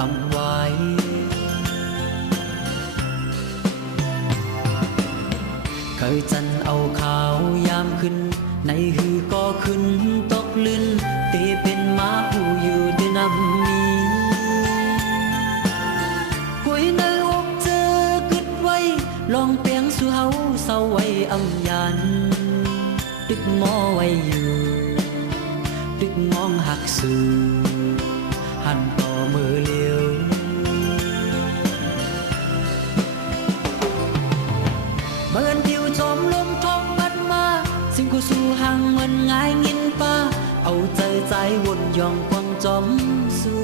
อำไว้เคยจันเอาขาวยามขึ้นในหือก็ขึ้นตกลื่นเตเป็นม้าผู้อยู่ด้วยน้ำมีกุยในอกเจอกึดไว้ลองเปียงสู่เฮาเศร้าไว้อำยันตึกหมอไว้อยู่ตึกมองหักสู่หันต่อมือเลี้ยวเมื่อนทิวจอมลมทองพัดมาสิ่งกูสู่ห่างเหมือนง่ายงินป้าเอาใจวนยองกวางจอมสู่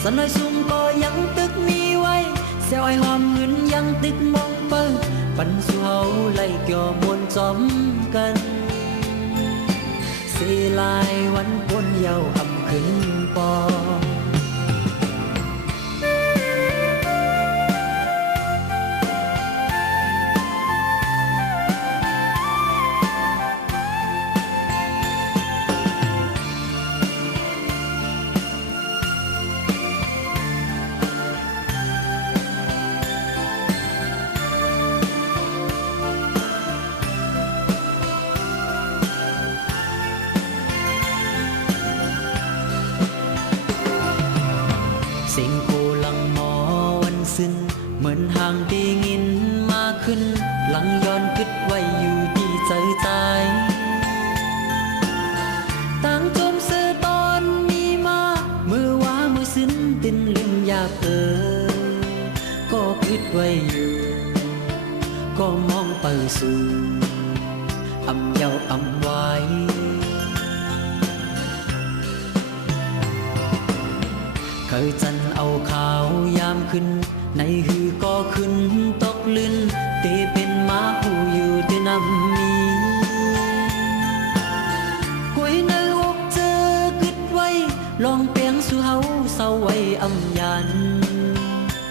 สันน้อยซุ่มก็ยังตึกมีไว้เสียวไอหอมเงินยังตึกมองเปิ้งปันสู่เฮาไล่เกี่ยวมวนจอมกันสีลายวันปนเยาอำขึ้นปอเสียงโคลังหมอวันสิ้นเหมือนห่างได้ยินมาขึ้นหลังย้อนคิดไว้อยู่ที่ใจต่างจมเสือตอนมีมามือว่ามือสิ้นตินลืมยาเปิดก็คิดไว้อยู่ก็มองไปสู่อำเยาอำไว้เคยจันเอาขาวยามขึ้นในหือก็ขึ้นตกลื่นเตเป็นม้าผู้อยู่ด้วยน้ำมีกุยในอกเจอกึดไว้ลองเปียงสู่เฮาเศร้าไว้อำยัน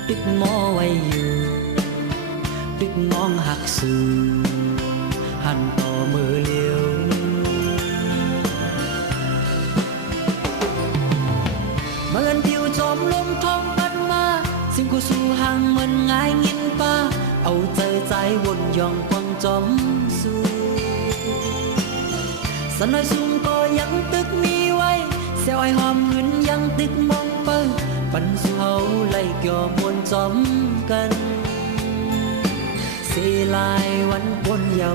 ตึกหมอไว้อยู่ตึกมองหักสู่หันต่อมือเลี้ยวเมื่อนทิวจอมลมทองพัดมาสิ่งกูสู่ห่างเหมือนง่ายงินป้าเอาใจวนยองกวางจอมสู่สันน้อยซุ่มก็ยังตึกมีไว้เสียวไอหอมเงินยังตึกมองเปิ้งปันสู่เฮาไล่เกี่ยวมวนจอมกันสีลายวันปนเยา